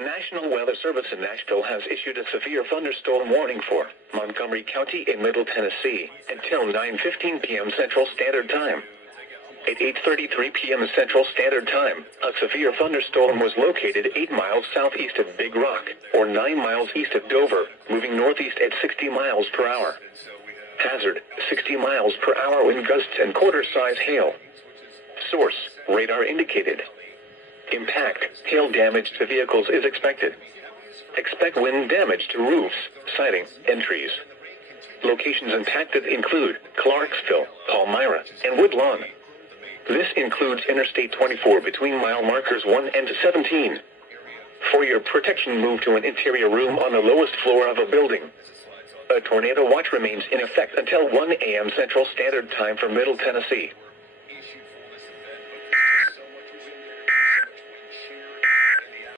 National Weather Service in Nashville has issued a severe thunderstorm warning for Montgomery County in Middle Tennessee until 9:15 p.m. Central Standard Time. At 8:33 p.m. Central Standard Time, a severe thunderstorm was located 8 miles southeast of Big Rock, or 9 miles east of Dover, moving northeast at 60 miles per hour. Hazard, 60 miles per hour wind gusts and quarter-size hail. Source, radar indicated. Impact, hail damage to vehicles is expected. Expect wind damage to roofs, siding, and trees. Locations impacted include Clarksville, Palmyra, and Woodlawn. This includes Interstate 24 between mile markers 1 and 17. For your protection, move to an interior room on the lowest floor of a building. A tornado watch remains in effect until 1 a.m. Central Standard Time for Middle Tennessee.